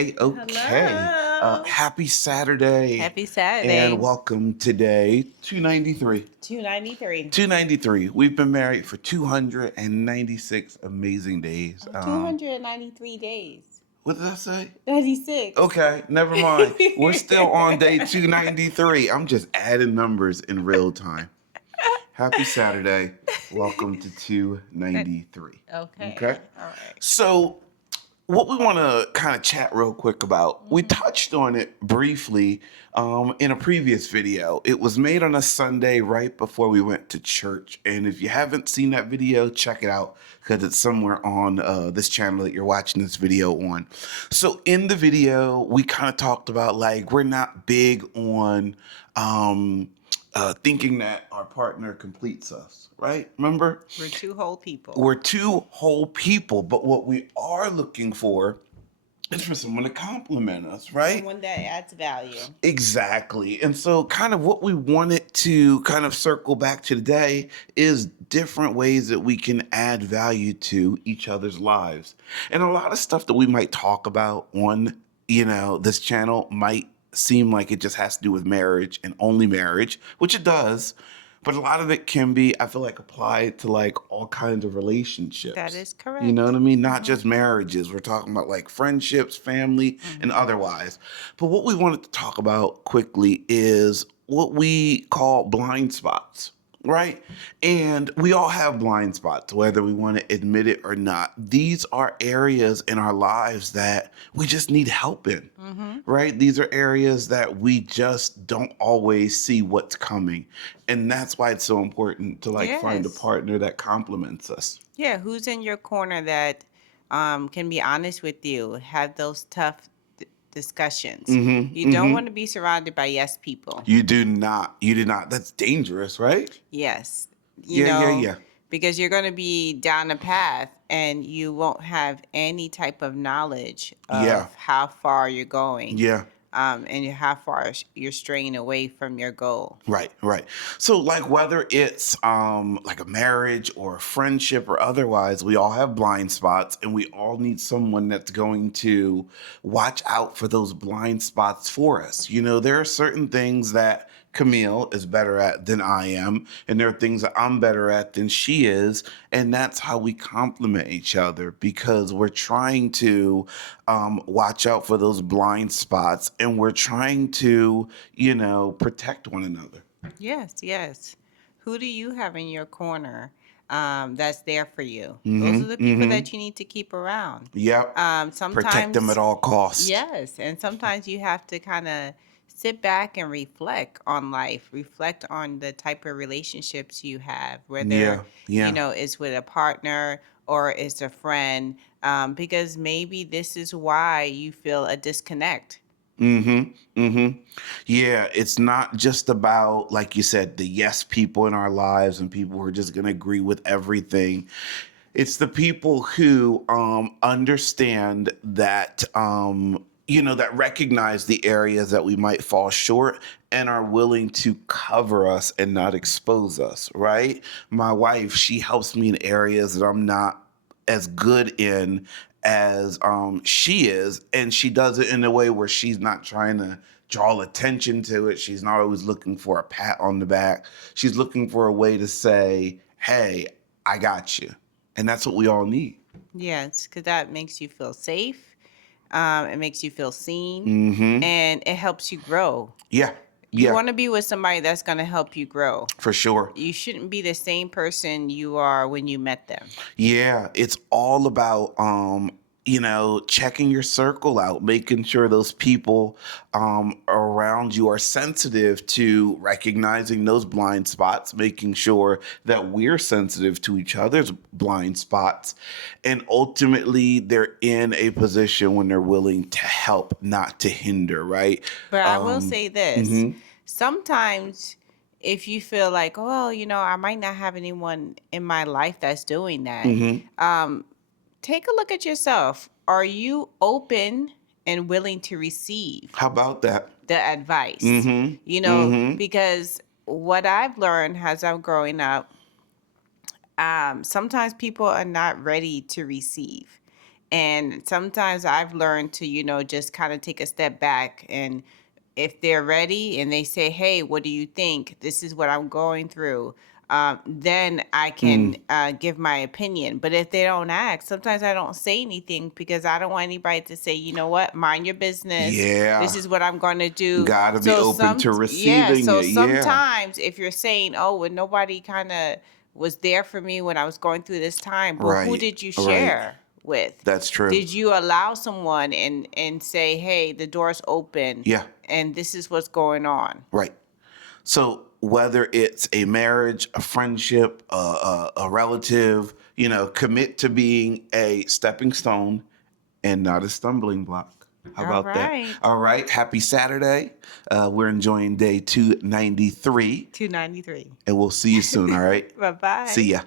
Okay. Hello. Happy Saturday Happy and Saturday. welcome today 293. 293. 293. We've been married for 296 amazing days. 293 days. What did I say? 96. Okay, never mind. We're still on day 293. I'm just adding numbers in real time. Happy Saturday. Welcome to 293. Okay. Okay. All right. So what we want to kind of chat real quick about, we Mm-hmm. touched on it briefly in a previous video. It was made on a Sunday right before we went to church. And if you haven't seen that video, check it out because it's somewhere on this channel that you're watching this video on. So in the video, we kind of talked about like, we're not big on thinking that our partner completes us, right? Remember? We're two whole people. We're two whole people, but what we are looking for is for someone to compliment us, right? Someone that adds value. Exactly. And so, kind of what we wanted to kind of circle back to today is different ways that we can add value to each other's lives. And a lot of stuff that we might talk about on, this channel might seem like it just has to do with marriage and only marriage, which it does. But a lot of it can be, I feel like, applied to like all kinds of That relationships. is You know what correct. I mean? Not just marriages. We're talking about like friendships, family, and Mm-hmm. otherwise. But what we wanted to talk about quickly is what we call blind spots, right? And we all have blind spots, whether we want to admit it or not. These are areas in our lives that we just need help in, Mm-hmm. right? These are areas that we just don't always see what's coming. And that's why it's so important to like find a Yes. partner that complements us. Yeah. Who's in your corner that can be honest with you, have those tough discussions? You Mm-hmm. don't Mm-hmm. want to be surrounded by yes people. You do not. You do not. That's dangerous, right? Yes, you Yeah, yeah, know, yeah. because you're going to be down a path and you won't have any type of knowledge Yeah. of how far you're going, Yeah. and how far you're straying away from your goal. Right, right. So like whether it's like a marriage or a friendship or otherwise, we all have blind spots and we all need someone that's going to watch out for those blind spots for us. There are certain things that Camille is better at than I am, and there are things that I'm better at than she is, and that's how we complement each other because we're trying to watch out for those blind spots and we're trying to protect one another. Yes, yes. Who do you have in your corner that's there for you? Those are Mm-hmm. the people Mm-hmm. that you need to keep around. Yep. Protect them at Sometimes, all cost. yes, and sometimes you have to kind of sit back and reflect on life, reflect on the type of relationships you have, whether, Yeah. Yeah. it's with a partner or it's a friend, because maybe this is why you feel a disconnect. Mm-hmm. Mm-hmm. Yeah, it's not just about, like you said, the yes people in our lives and people who are just gonna agree with everything. It's the people who understand that that recognize the areas that we might fall short and are willing to cover us and not expose us, right? My wife, she helps me in areas that I'm not as good in as she is, and she does it in a way where she's not trying to draw attention to it. She's not always looking for a pat on the back. She's looking for a way to say, hey, I got you. And that's what we all need. Yes, because that makes you feel safe. It makes you feel seen, Mm-hmm. and it helps you grow. Yeah. You Yeah. want to be with somebody that's going to help you grow. For sure. You shouldn't be the same person you are when you met them. Yeah, it's all about checking your circle out, making sure those people around you are sensitive to recognizing those blind spots, making sure that we're sensitive to each other's blind spots, and ultimately they're in a position when they're willing to help, not to hinder, right? But I will Um, say this. mhm. Sometimes if you feel like, oh, I might not have anyone in my life that's doing that, Mhm. um, take a look at yourself. Are you open and willing to receive How about that? the advice? Mhm. Mhm. Because what I've learned as I'm growing up, sometimes people are not ready to receive. And sometimes I've learned to, just kind of take a step back, and if they're ready and they say, "Hey, what do you think? This is what I'm going through." Then I can Mm, give my opinion. But if they don't ask, sometimes I don't say anything because I don't want anybody to say, "You know what? Mind your business. yeah. This is what I'm going to do." Gotta be So open to yeah. receiving So it. Yeah. sometimes if you're saying, "Oh, well, nobody kind of was there for me when I was going through this time," but who Right. did you Right. share with? That's true. Did you allow someone and say, "Hey, the door's open Yeah. and this is what's going on"? Right. So whether it's a marriage, a friendship, a relative, commit to being a stepping stone and not a stumbling block. How All about that? right. All right. Happy Saturday. We're enjoying day 293, 293. and we'll see you soon. All right. Bye-bye. See ya.